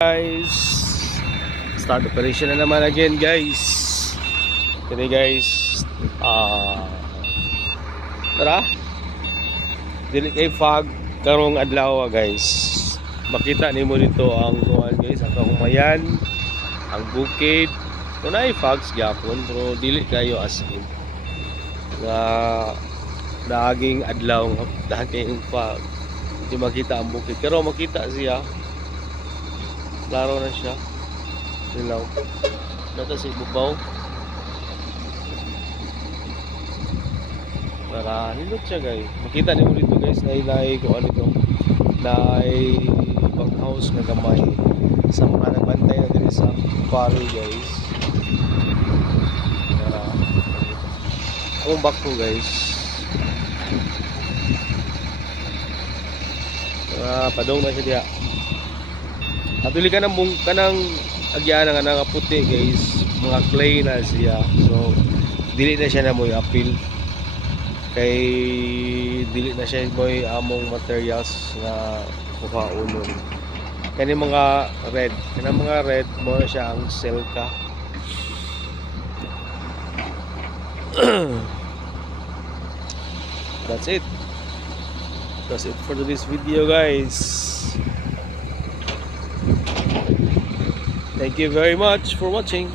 Guys, start operation na naman again guys. Today guys, tara dili kay fog karong adlaw guys. Makita nimo dito ang kuan guys, ang kahumayan, ang bukid. Tunay fogs gyapon pero dili kayo as in nga daging adlaw, daging fog. Di makita ang bukid pero makita siya. Klaro na siya. Silaw. Dito sa ibabaw. Para nindot siya guys. Makita niyo dito guys na ilay kung ano ito. Dahil ibang house na gamay. Sa mga nagbantay na din sa quarry guys. Para kung back ko guys. Padong na siya diya. Atuli ka ng kanang agyan nga nga puti guys, mga clay na siya. So dili na siya na mo'y appeal. Kay dili na siya mo'y among materials nga kuhaunon. Kani mga red, kanang mga red mo na siya ang silka. That's it. That's it for this video guys. Thank you very much for watching.